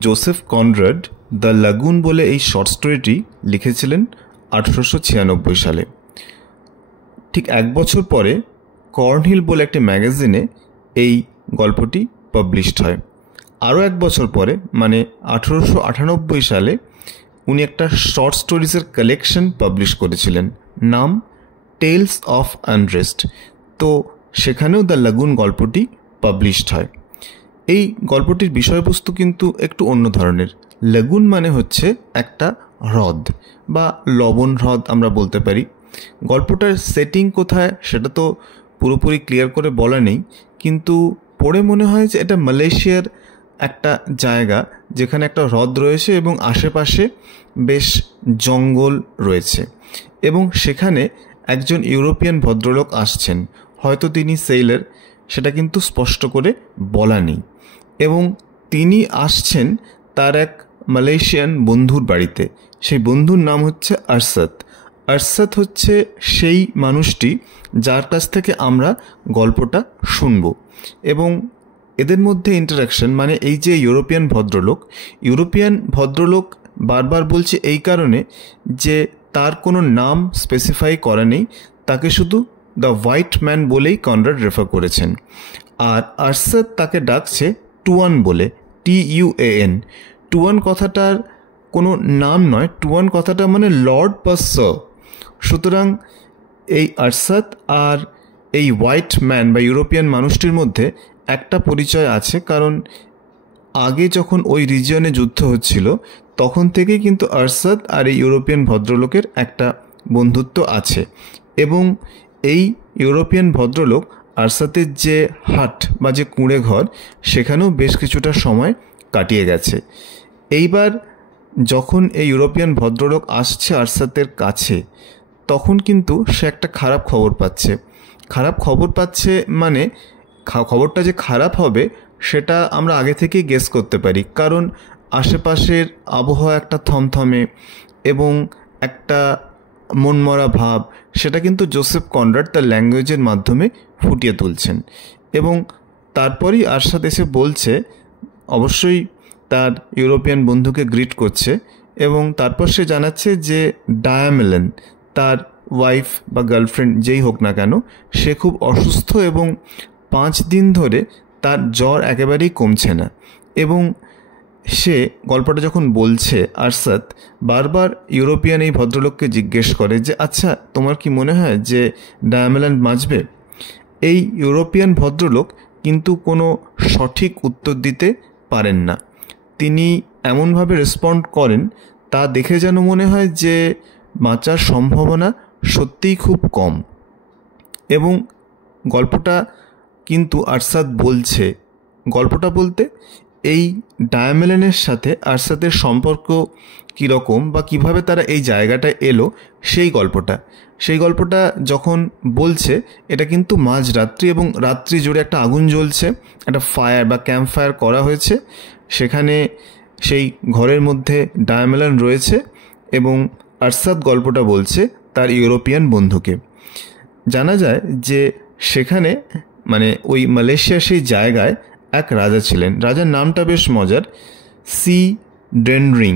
Joseph Conrad the লাগুন বলে এই short স্টোরিটি লিখেছিলেন 1896 সালে। ঠিক এক বছর পরে কর্নহিল বলে একটি ম্যাগাজিনে এই গল্পটি পাবলিশড হয়। আরও এক বছর পরে মানে 1898 সালে উনি একটা শর্ট স্টোরিজের কালেকশন পাবলিশ করেছিলেন, নাম টেলস অফ আনরেস্ট। তো সেখানেও দ্য লাগুন গল্পটি পাবলিশড হয়। এই গল্পটির বিষয়বস্তু কিন্তু একটু অন্য ধরনের। লাগুন মানে হচ্ছে একটা হ্রদ বা লবণ হ্রদ আমরা বলতে পারি। গল্পটার সেটিং কোথায় সেটা তো পুরোপুরি ক্লিয়ার করে বলা নেই, কিন্তু পড়ে মনে হয় যে এটা মালয়েশিয়ার একটা জায়গা যেখানে একটা হ্রদ রয়েছে এবং আশেপাশে বেশ জঙ্গল রয়েছে এবং সেখানে একজন ইউরোপিয়ান ভদ্রলোক আসছেন, হয়তো তিনি সেইলার, সেটা কিন্তু স্পষ্ট করে বলা নেই। এবং তিনি আসছেন তার এক মালয়েশিয়ান বন্ধুর বাড়িতে। সেই বন্ধুর নাম হচ্ছে আরশাদ। আরশাদ হচ্ছে সেই মানুষটি যার কাছ থেকে আমরা গল্পটা শুনব। এবং এদের মধ্যে ইন্টারাকশন, মানে এই যে ইউরোপিয়ান ভদ্রলোক বারবার বলছে এই কারণে যে তার কোনো নাম স্পেসিফাই করা নেই, তাকে শুধু দ্য হোয়াইট ম্যান বলেই কনরাড রেফার করেছেন। আর আরশাদ তাকে ডাকছে টুয়ান বলে, TUAN। টুয়ান কথাটার কোনো নাম নয়, টুয়ান কথাটা মানে লর্ড বা স্যার। সুতরাং এই আরশাদ আর এই হোয়াইট ম্যান বা ইউরোপিয়ান মানুষটির মধ্যে একটা পরিচয় আছে, কারণ আগে যখন ওই রিজিয়নে যুদ্ধ হচ্ছিল তখন থেকেই কিন্তু আরশাদ আর এই ইউরোপিয়ান ভদ্রলোকের একটা বন্ধুত্ব আছে। এবং এই ইউরোপিয়ান ভদ্রলোক আরশাদের যে হাট বা যে কুঁড়ে ঘর সেখানেও বেশ কিছুটা সময় কাটিয়ে গেছে। এইবার যখন এই ইউরোপিয়ান ভদ্রলোক আসছে আরশাদের কাছে, তখন কিন্তু সে একটা খারাপ খবর পাচ্ছে। মানে খবরটা যে খারাপ হবে সেটা আমরা আগে থেকেই গেস করতে পারি, কারণ আশেপাশের আবহাওয়া একটা থমথমে এবং একটা মনমরা ভাব, সেটা কিন্তু জোসেফ কনরাড তার ল্যাঙ্গুয়েজের মাধ্যমে ফুটিয়ে তুলছেন। এবং তারপরই আরশাদ এসে বলছে, অবশ্যই তার ইউরোপিয়ান বন্ধুকে গ্রিট করছে, এবং তারপর সে জানাচ্ছে যে ডায়ামেলন, তার ওয়াইফ বা গার্লফ্রেন্ড যেই হোক না কেন, সে খুব অসুস্থ এবং 5 দিন ধরে তার জ্বর একেবারেই কমছে না। এবং সে গল্পটা যখন বলছে আরশাদ বারবার ইউরোপিয়ান এই ভদ্রলোককে জিজ্ঞেস করে যে আচ্ছা তোমার কি মনে হয় যে ডায়ামেলন বাঁচবে? এই ইউরোপিয়ান ভদ্রলোক কিন্তু কোনো সঠিক উত্তর দিতে পারেন না। তিনি এমনভাবে রেসপন্ড করেন তা দেখে যেন মনে হয় যে বাঁচার সম্ভাবনা সত্যিই খুব কম। এবং গল্পটা কিন্তু আরশাদ বলছে, গল্পটা বলতে এই ডায়ামেলনের সাথে আরশাদের সম্পর্ক কীরকম বা কিভাবে তারা এই জায়গাটায় এলো সেই গল্পটা যখন বলছে, এটা কিন্তু মাঝরাত্রি এবং রাত্রি জুড়ে একটা আগুন জ্বলছে, একটা ফায়ার বা ক্যাম্প ফায়ার করা হয়েছে। সেখানে সেই ঘরের মধ্যে ডায়ামেলন রয়েছে এবং আরশাদ গল্পটা বলছে তার ইউরোপিয়ান বন্ধুকে। জানা যায় যে সেখানে মানে ওই মালয়েশিয়ার সেই জায়গায় এক রাজা ছিলেন। রাজার নামটা বেশ মজার, সি ডেনরিং।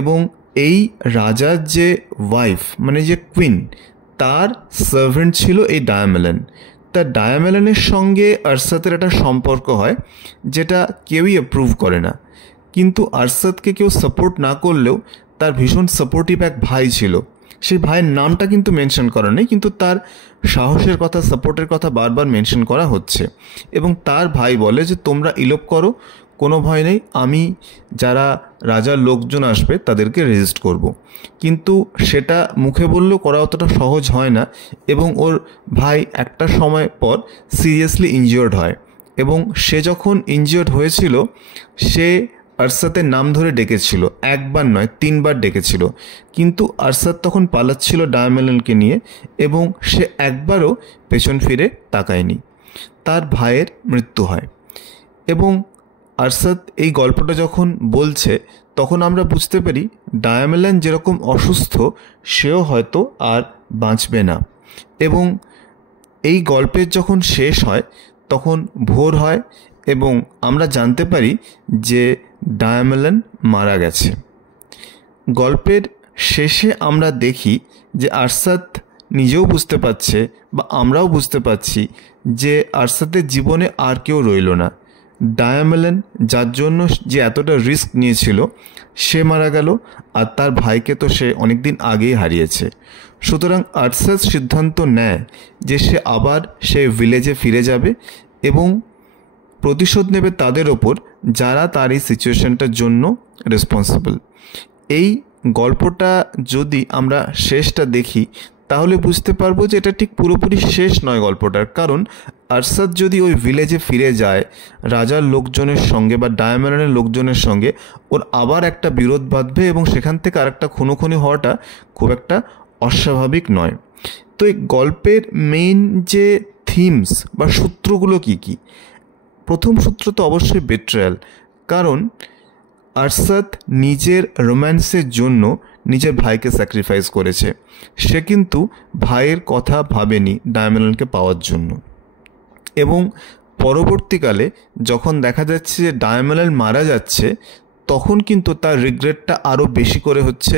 এবং এই রাজার যে ওয়াইফ মানে যে কুইন, তার সার্ভেন্ট ছিল এই ডায়ামেলন। তার ডায়ামেলনের সঙ্গে আরশাদের একটা সম্পর্ক হয় যেটা কেউই অ্যাপ্রুভ করে না, কিন্তু আরশাদকে কেউ সাপোর্ট না করলেও তার ভীষণ সাপোর্টিভ এক ভাই ছিল। সেই ভাইয়ের নামটা কিন্তু মেনশন করা নেই, কিন্তু তার সাহসের কথা, সাপোর্টের কথা বারবার মেনশন করা হচ্ছে। এবং তার ভাই বলে যে তোমরা ইলোপ করো, কোনো ভয় নেই, আমি যারা রাজার লোকজন আসবে তাদেরকে রেজিস্ট করব। কিন্তু সেটা মুখে বললেও করা অতটা সহজ হয় না, এবং ওর ভাই একটা সময় পর সিরিয়াসলি ইনজিওর্ড হয়। এবং সে যখন ইনজিওর্ড হয়েছিল সে আরশাদের নাম ধরে ডেকেছিল, একবার নয় 3 বার ডেকেছিল, কিন্তু আরশাদ তখন পালাচ্ছিল ডায়ামেলনকে নিয়ে এবং সে একবারও পেছন ফিরে তাকায়নি। তার ভাইয়ের মৃত্যু হয়। এবং আরশাদ এই গল্পটা যখন বলছে তখন আমরা বুঝতে পারি ডায়ামেলন যেরকম অসুস্থ সেও হয়তো আর বাঁচবে না। এবং এই গল্পের যখন শেষ হয় তখন ভোর হয় এবং আমরা জানতে পারি যে ডায়ামেলন মারা গেছে। গল্পের শেষে আমরা দেখি যে আরশাদ নিজেও বুঝতে পারছে বা আমরাও বুঝতে পারছি যে আরশাদের জীবনে আর কেউ রইল না। ডায়ামেলন, যার জন্য যে এতটা রিস্ক নিয়েছিল, সে মারা গেল, আর তার ভাইকে তো সে অনেক দিন আগেই হারিয়েছে। সুতরাং আরশাদ সিদ্ধান্ত নেয় যে সে আবার সেই ভিলেজে ফিরে যাবে এবং প্রতিশোধ নেবে তাদের ওপর যারা তার এই সিচুয়েশনটার জন্য রেসপন্সিবল। এই গল্পটা যদি আমরা শেষটা দেখি তাহলে বুঝতে পারবো যে এটা ঠিক পুরোপুরি শেষ নয় গল্পটার। কারণ আরশাদ যদি ওই ভিলেজে ফিরে যায় রাজার লোকজনের সঙ্গে বা ডায়ামেলনের লোকজনের সঙ্গে, ওর আবার একটা বিরোধ বাঁধবে এবং সেখান থেকে আর একটা খুনোখুনি হওয়াটা খুব একটা অস্বাভাবিক নয়। তো এই গল্পের মেইন যে থিমস বা সূত্রগুলো কী কী? প্রথম সূত্র তো অবশ্যই বেট্রায়াল। কারণ আরশাদ নিজের রোম্যান্সের জন্য নিজের ভাইকে স্যাক্রিফাইস করেছে। সে কিন্তু ভাইয়ের কথা ভাবেনি ডায়ামেলনকে পাওয়ার জন্য। এবং পরবর্তীকালে যখন দেখা যাচ্ছে যে ডায়ামেলন মারা যাচ্ছে, তখন কিন্তু তার রিগ্রেটটা আরও বেশি করে হচ্ছে,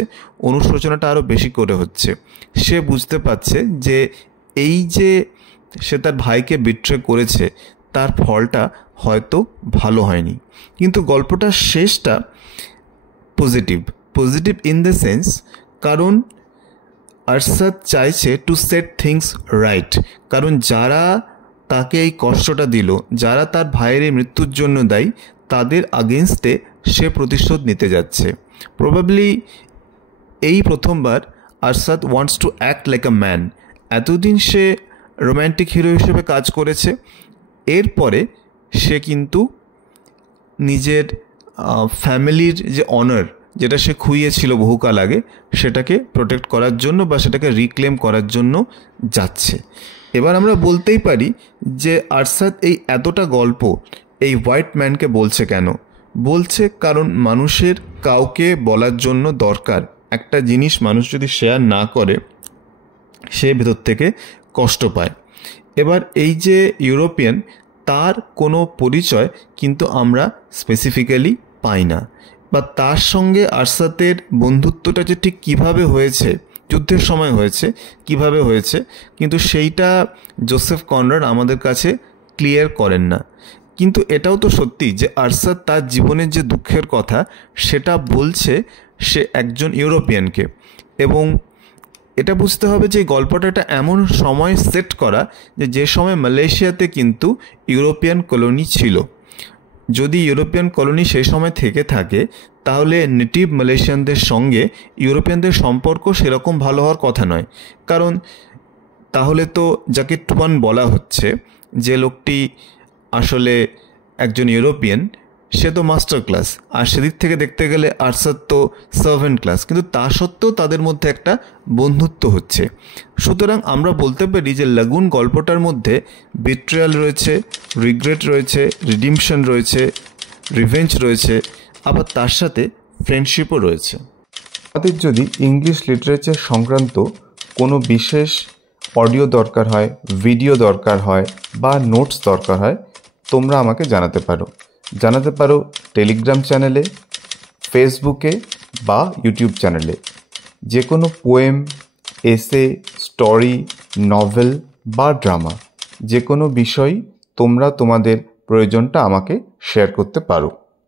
অনুশোচনাটা আরও বেশি করে হচ্ছে। সে বুঝতে পারছে যে এই যে সে তার ভাইকে বিট্রে করেছে তার ফলটা হয়তো ভালো হয়নি। কিন্তু গল্পটার শেষটা পজিটিভ ইন দ্য সেন্স, কারণ আরশাদ চাইছে টু সেট থিংস রাইট। কারণ যারা তাকে এই কষ্টটা দিল, যারা তার ভাইয়ের এই মৃত্যুর জন্য দায়ী, তাদের আগেনস্টে সে প্রতিশোধ নিতে যাচ্ছে। প্রবাবলি এই প্রথমবার Arshad wants to act like a man. এতদিন সে রোম্যান্টিক হিরো হিসেবে কাজ করেছে, এরপরে সে কিন্তু নিজের ফ্যামিলির যে অনার, যেটা সে খুইয়েছিল বহুকাল আগে, সেটাকে প্রোটেক্ট করার জন্য বা সেটাকে রিক্লেম করার জন্য যাচ্ছে। এবার আমরা বলতেই পারি যে আরশাদ এই এতটা গল্প এই হোয়াইট ম্যানকে বলছে কেন? বলছে কারণ মানুষের কাউকে বলার জন্য দরকার। একটা জিনিস মানুষ যদি শেয়ার না করে সে ভেতর থেকে কষ্ট পায়। এবার এই যে ইউরোপিয়ান, তার কোনো পরিচয় কিন্তু আমরা স্পেসিফিক্যালি পাই না, বা তার সঙ্গে আরশাদের বন্ধুত্বটা যে ঠিক কীভাবে হয়েছে, যুদ্ধের সময় হয়েছে, কিভাবে হয়েছে, কিন্তু সেইটা জোসেফ কনরাড আমাদের কাছে ক্লিয়ার করেন না। কিন্তু এটাও তো সত্যি যে আরশাদ তার জীবনের যে দুঃখের কথা সেটা বলছে সে একজন ইউরোপিয়ানকে। এবং এটা বুঝতে হবে যে গল্পটা একটা এমন সময় সেট করা যে সময় মালয়েশিয়াতে কিন্তু ইউরোপিয়ান কলোনি ছিল। যদি ইউরোপিয়ান কলোনি সেই সময় থেকে থাকে তাহলে নেটিভ মালয়েশিয়ানদের সঙ্গে ইউরোপিয়ানদের সম্পর্ক সেরকম ভালো হওয়ার কথা নয়। কারণ তাহলে তো যাকে টুয়ান বলা হচ্ছে, যে লোকটি আসলে একজন ইউরোপিয়ান, সে তো মাস্টার ক্লাস, আর সেদিক থেকে দেখতে গেলে আরশাদ তো সার্ভেন্ট ক্লাস, কিন্তু তা সত্ত্বেও তাদের মধ্যে একটা বন্ধুত্ব হচ্ছে। সুতরাং আমরা বলতে পারি যে লাগুন গল্পটার মধ্যে বিট্রেয়াল রয়েছে, রিগ্রেট রয়েছে, রিডিমশন রয়েছে, রিভেঞ্জ রয়েছে, আবার তার সাথে ফ্রেন্ডশিপও রয়েছে। আমাদের যদি ইংলিশ লিটারেচার সংক্রান্ত কোনো বিশেষ অডিও দরকার হয়, ভিডিও দরকার হয় বা নোটস দরকার হয়, তোমরা আমাকে জানাতে পারো টেলিগ্রাম চ্যানেলে, ফেসবুকে বা ইউটিউব চ্যানেলে। যে কোনো পোয়েম, এসে, স্টোরি, নভেল বা ড্রামা, যে কোনো বিষয়ই তোমরা তোমাদের প্রয়োজনটা আমাকে শেয়ার করতে পারো।